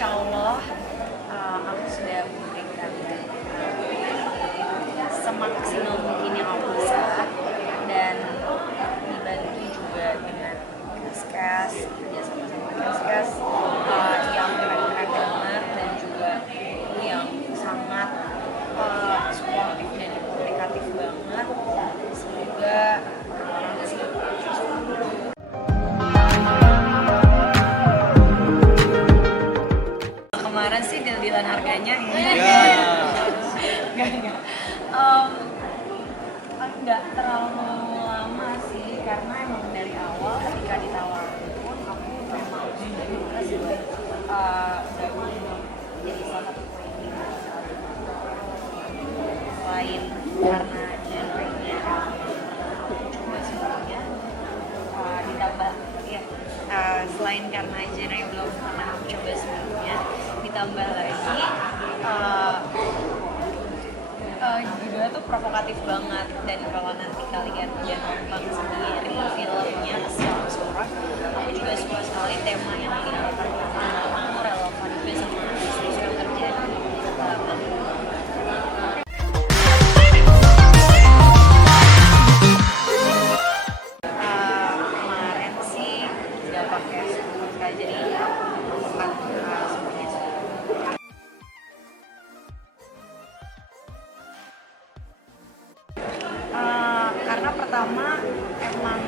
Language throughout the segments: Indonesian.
insya Allah aku sudah memberikan semaksimal mungkin yang aku bisa, dan dibantu juga dengan Kaskas, kerja sama Kaskas yang keren-keren banget, dan juga yang sangat suportif dan komunikatif banget. Semoga orang sih kemarin sih deal-dealan harganya nggak terlalu lama sih, karena emang dari awal ketika ditawarin pun aku memang sudah gabung jadi salah satu training selain karena genre-nya aku coba sebelumnya, ditambah ya selain karena genre yang belum pernah aku coba sebelumnya, ditambah lagi juga tuh provokatif banget. Dan kalau nanti kalian udah nonton sendiri filmnya secara suara, aku juga suka sekali tema yang diangkat, aku relevan juga sama isu yang terjadi kemarin sih udah pakai sekali, jadi bukan semuanya sih. Karena pertama emang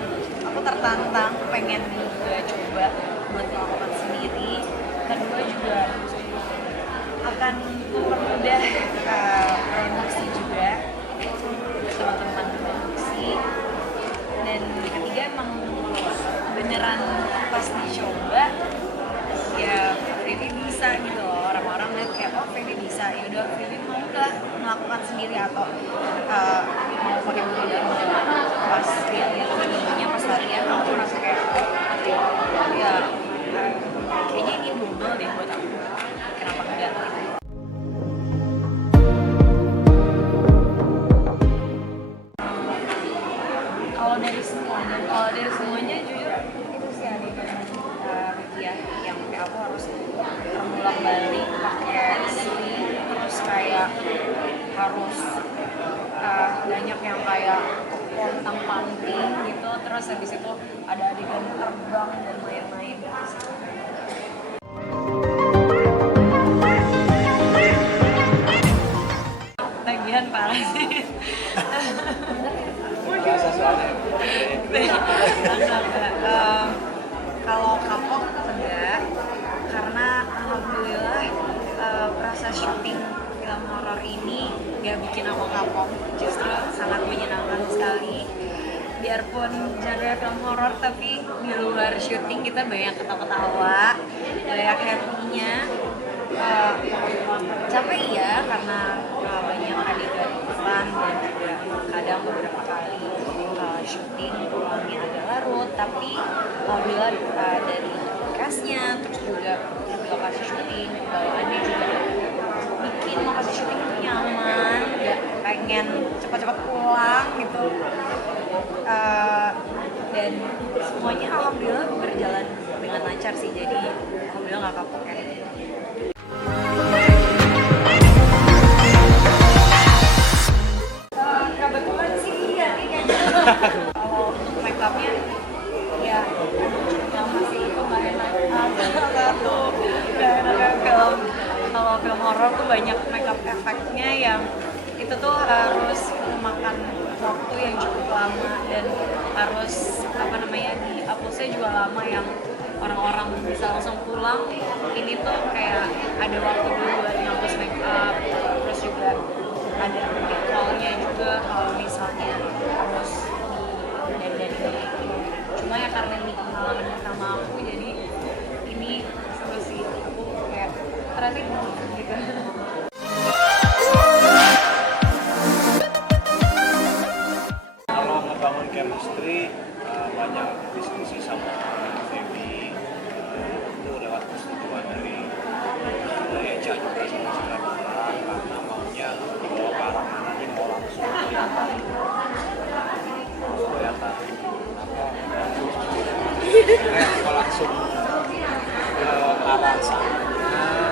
aku tertantang pengen juga coba buat melakukan sendiri. Kedua juga akan mempermudah promosi juga teman-teman promosi. Dan ketiga emang beneran pas dicoba ya Vivi bisa gitu loh, orang-orang lihat kayak oh Vivi bisa, ya udah Vivi mau nggak melakukan sendiri atau mau pakai modal. Pas lihat videonya, pas latihan aku merasa kayak ya kayaknya ini double deh buat aku, kenapa enggak. Kalau dari semuanya jujur itu sih adegan rupiah yang kayak aku harus terulang balik pakai sini, terus kayak harus banyak yang kayak pontang panting gitu, terus habis itu ada adegan terbang dan main-main gitu. Tagihan parah sih. Kalau kapok enggak, karena alhamdulillah proses syuting film horor ini gak bikin aku kapok, justru sangat menyenangkan sekali. Biarpun genre film horor, tapi di luar syuting kita banyak ketawa-ketawa, banyak happy-nya. Capek iya, karena banyak adegan fun, dan juga kadang beberapa kali syuting pulangnya agak larut, tapi alhamdulillah dari cast-nya, terus juga di lokasi syuting bawaannya juga bikin lokasi syuting itu nyaman, gak pengen cepat-cepat pulang gitu. Dan semuanya alhamdulillah berjalan dengan lancar sih, jadi alhamdulillah gak kapok ya. Kebetulan sih iya nih kayaknya. Kalau untuk make upnya ya yang masih itu nggak enak. Salah satu nggak enak film. Kalau film horor tuh banyak make up efeknya yang itu tuh harus memakan waktu yang cukup lama, dan harus di uploadnya juga lama, yang orang-orang bisa langsung pulang. Ini tuh kayak ada waktu dulu buat ngapus make up, terus juga ada ritualnya juga kalau misalnya harus dan cuma ya karena ini pengalaman pertama aku, jadi ini seru sih, aku kayak terasa gitu. Kalau ngebangun chemistry banyak diskusi sama Feby, itu lewat persetujuan dari Eca juga sama sutradara, karena maunya dibawa ke arah mana nih, mau langsung kelihatan mau langsung ke arah sana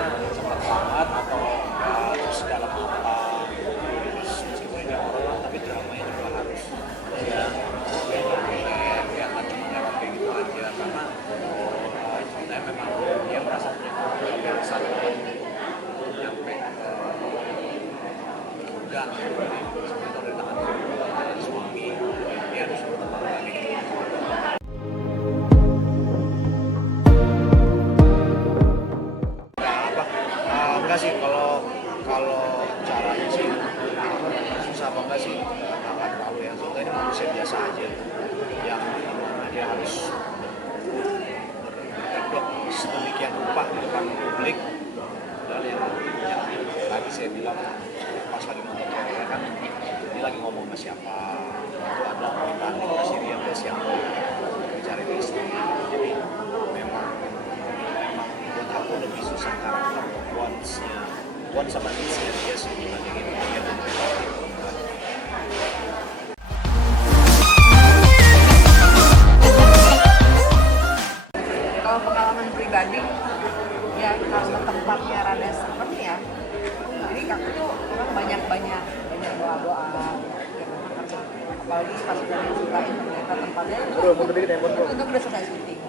enggak sih, kalau kalau caranya sih susah apa enggak sih, nggak tahu ya, soalnya ini manusia biasa aja yang dimana dia harus berkedok sedemikian rupa di depan publik. Dan yang tadi saya bilang pas lagi nonton trailer kan, dia lagi ngomong sama siapa, itu ada permintaan kasih dia ke siapa, mencari istri. Jadi memang buat aku lebih susah karakter One sama Nixnya dia sih dibandingin dia memperbaiki. Kalau pengalaman pribadi, ya karena tempatnya rada serem ya, jadi aku tuh memang banyak doa-doa gitu. Apalagi pas udah diceritain ternyata tempatnya itu udah selesai syuting.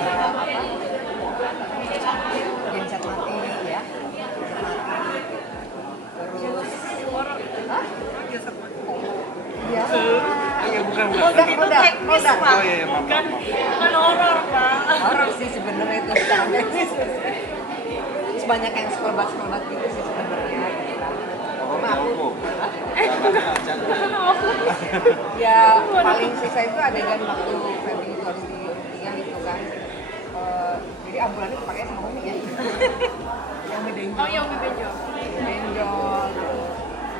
Apa? Genset mati ya. Terus hah? Iya. Iya bukan. Kodak. Oh iya, maaf. Bukan horor, Pak. Horor sih sebenarnya itu secara teknis. Terus banyak yang scroll gitu sih sebenarnya. Cuma aku ya paling sisa itu adegan waktu Feby itu harus di Rukiah itu kan. Jadi ambulannya dipakai sama Umi ya. Yang ngedenjol. Oh iya, Umi benjol. Benjol gitu.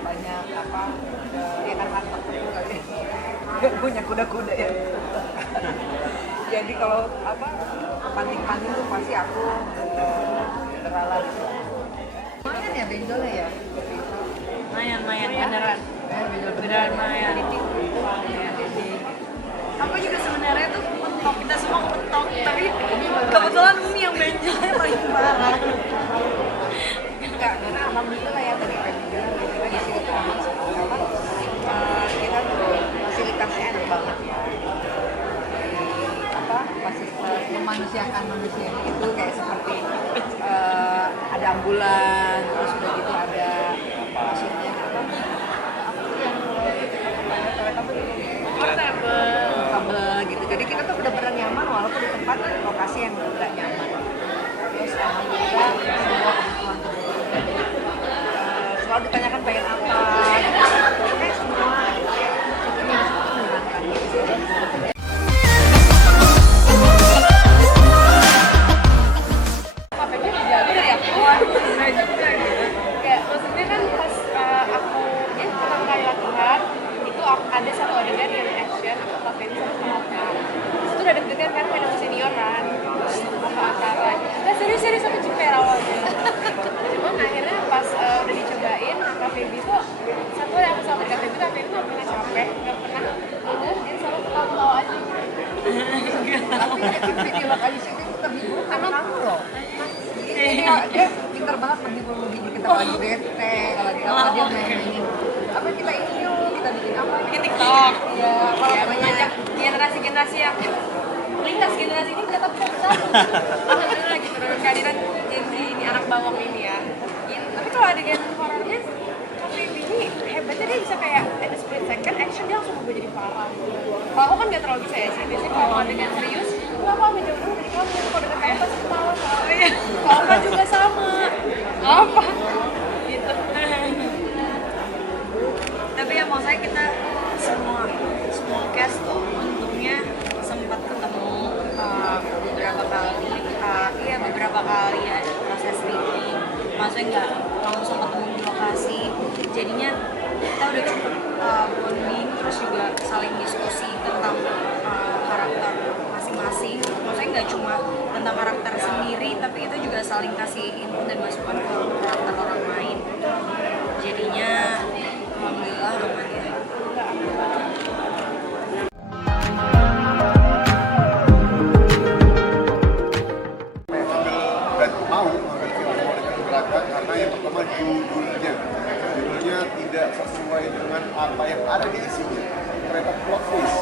Banyak apa? Ya kan harta itu kali. Punya kuda-kuda ya. Jadi kalau apa panting-panting tuh pasti aku teralat. Lumayan ya benjolnya ya. Lumayan beneran. Beneran lumayan. Aku juga sebenarnya tuh mentok, kita semua mentok, tapi kebetulan Umi yang benjolnya paling parah. Enggak, karena alhamdulillah ya tadi Feby bilang kita di sini tuh aman apa kita tuh fasilitasnya enak banget ya. Apa fasilitas memanusiakan manusia itu kayak seperti ada ambulan, terus udah gitu ada maksudnya apa yang toilet apa gitu portable gitu. Jadi kita tuh benar-benar nyaman walaupun di tempat lokasi yang nggak nyaman. Terus alhamdulillah semua kebutuhan selalu ditanyakan pengen apa gitu. Kayak semua itu menyenangkan gitu sih. Apa-apa dijaga ya? Waduh, juga gitu. Kayak maksudnya kan pas aku pertama kali latihan itu ada satu adegan yang action aku pakai sama Kak. Itu udah deg-degan kan kayak sama senior kan. Apa antara. Nah serius aku jiper awalnya. Cuman akhirnya pas udah dicobain Kak Feby tuh satu yang aku sama Kak Feby nggak pernah capek, nggak pernah udah dia selalu ketawa aja. Tapi video kali syuting itu terhibur karena kamu loh. Dia pintar banget menghibur kita lagi bete, lagi apa dia mainin. Apa kita ini yuk, kita bikin apa? Bikin TikTok. Iya, kalau banyak generasi yang lintas generasi ini kita bisa bersatu. Alhamdulillah gitu dengan kehadiran Gen Z ini anak bawang ini ya. Tapi kalau adegan horornya Feby ini hebatnya dia bisa kayak ada split second action dia langsung berubah jadi parah. Kalau aku kan nggak terlalu bisa ya sih. Biasanya kalau adegan serius, aku ambil jauh dulu dari kamu. Kalau dekat kayak pasti ketawa. Kalau kan juga sama. Apa? Gitu. Tapi ya mau saya kita semua cast tuh untungnya sempat ketemu beberapa kali ya proses meeting. Maksudnya nggak langsung ketemu di lokasi. Jadinya kita udah cukup bonding, terus juga saling diskusi tentang karakter masing-masing. Maksudnya nggak cuma tentang karakter sendiri, tapi itu juga saling kasih input dan masukan ke karakter orang lain. Jadinya alhamdulillah aman ya. Karena yang pertama judulnya tidak sesuai dengan apa yang ada di isinya. Ternyata plot twist.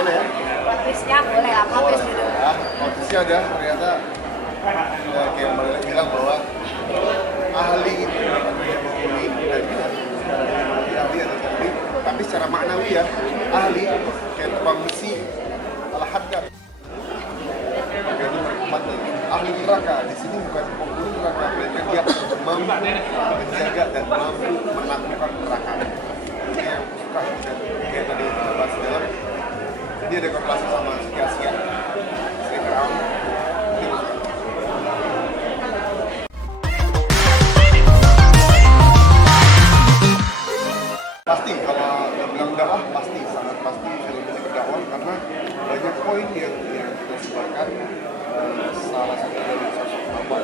Boleh ya? Plot twistnya boleh lah, plot twist gitu. Plot twistnya ada ternyata ya, kayak Mbak Lele bilang bahwa ahli itu bukan hanya menghuni dan ahli atau ahli, tapi secara maknawi ya ahli kayak tukang besi al-haddad. Ahli neraka di sini bukan pembunuh, bukan melakukan, dia mampu menjaga dan mampu melakukan pergerakan. Ini yang suka dan kayak tadi kita bahas di dalam, dia ada korelasi sama City Asia, Striker Arm. Pasti kalau bilang dakwah pasti sangat pasti film ini berdakwah karena banyak poin yang kita sebarkan. Salah satu dari sosok Muhammad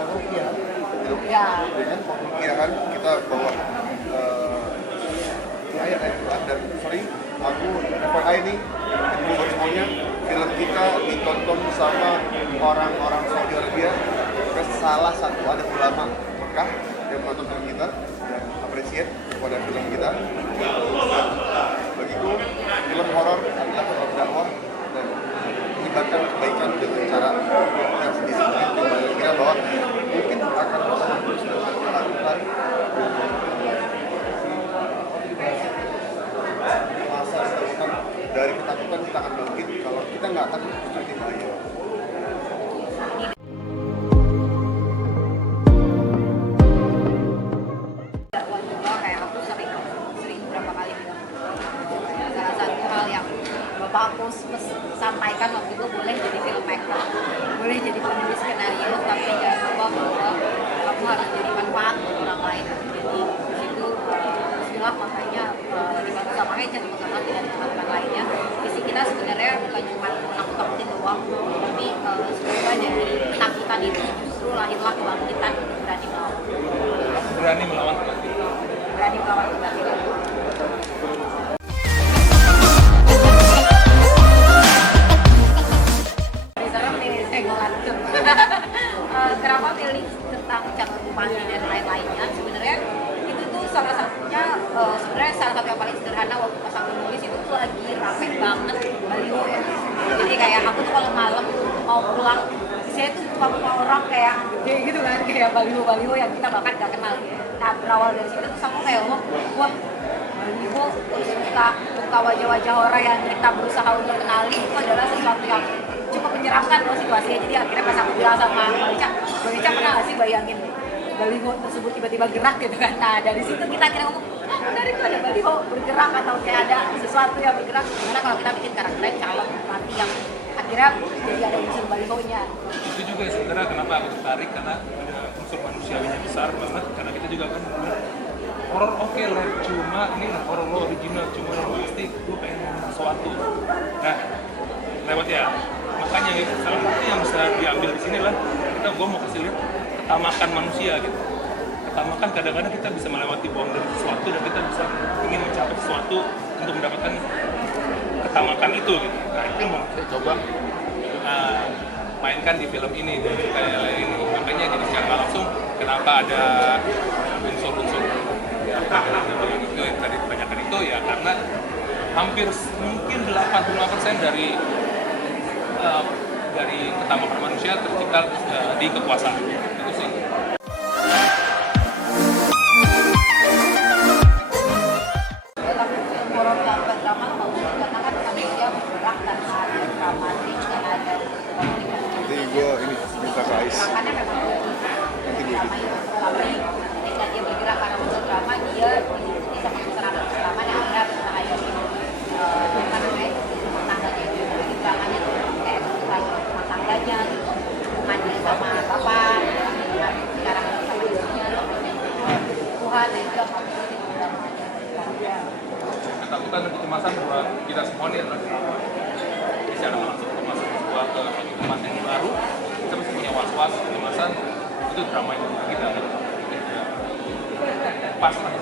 kemudian dengan pemikiran kita bawa ayat-ayat dan aku FYI ini buat semuanya film kita ditonton sama orang-orang Saudi Arabia. Salah satu ada ulama Mekah yang menonton film kita dan appreciate kepada film kita. Bagiku film horor adalah film dakwah dan menyebarkan kebaikan dengan cara yang sedikit kira bahwa mungkin akan terus melakukan masa dari ketakutan kita akan bangkit. Kalau kita nggak takut pasti bahaya. Aku sampaikan waktu itu boleh jadi filmmaker, boleh jadi penulis skenario, tapi jangan lupa bahwa kamu harus jadi manfaat untuk orang lain. Jadi itu istilah makanya dibantu sama Ejan sama dengan teman-teman lainnya. Visi kita sebenarnya bukan cuma nakut-nakutin doang, tapi semoga dari ketakutan itu justru lahirlah kebangkitan untuk berani melawan. Berani melawan kebangkitan. Berani melawan kebangkitan. Kenapa pilih tentang calon bupati dan lain-lainnya? Sebenarnya itu tuh salah satunya, sebenarnya salah satu yang paling sederhana waktu pas aku nulis itu tuh lagi rame banget baliho ya. Jadi kayak aku tuh kalau malam mau pulang, saya tuh cuma orang kayak gede gitu kan, kayak baliho-baliho yang kita bahkan gak kenal. Nah berawal dari situ tuh aku kayak wah baliho terus buka wajah-wajah orang yang kita berusaha untuk kenali itu adalah sesuatu yang cukup menyeramkan loh situasinya. Jadi akhirnya pas aku bilang sama Bang Ica pernah gak sih bayangin baliho tersebut tiba-tiba gerak gitu kan. Nah dari situ kita akhirnya ngomong, menarik tuh ada baliho bergerak atau kayak ada sesuatu yang bergerak. Gimana kalau kita bikin karakternya calon bupati yang akhirnya jadi ada unsur balihonya. Itu juga sebenarnya kenapa aku tertarik, karena ada unsur manusiawinya besar banget. Karena kita juga kan horor oke lah, cuma ini horor lo original, cuma lo pasti gue pengen sesuatu. Nah lewat ya, makanya itu salah satu yang bisa diambil di sini lah gue mau kasih lihat ketamakan manusia gitu. Ketamakan kadang-kadang kita bisa melewati boundary sesuatu dan kita bisa ingin mencapai sesuatu untuk mendapatkan ketamakan itu gitu. Nah itu mau saya coba mainkan di film ini dan kayak ini. Makanya jadi secara langsung kenapa ada unsur-unsur yang tadi kebanyakan itu ya karena hampir mungkin 85% dari ketamakan manusia tercipta di kekuasaan. Itu sih. Horor yang drama karena kan manusia bergerak dan ada dramatik dan ada Nanti gue ini minta ke Ais. makanya memang drama itu tapi ketika dia bergerak karena unsur drama dia diikuti sama keterangan drama yang akhirnya bisa ayoin rumah tangganya itu dramanya tuh kayak rumah tangganya hubungannya sama bapak sekarang sama istrinya Tuhan dan juga Ketakutan dan kecemasan buat kita semua nih adalah secara langsung termasuk sebuah ke suatu tempat yang baru kita mesti punya was-was kecemasan itu drama yang kita pas lah.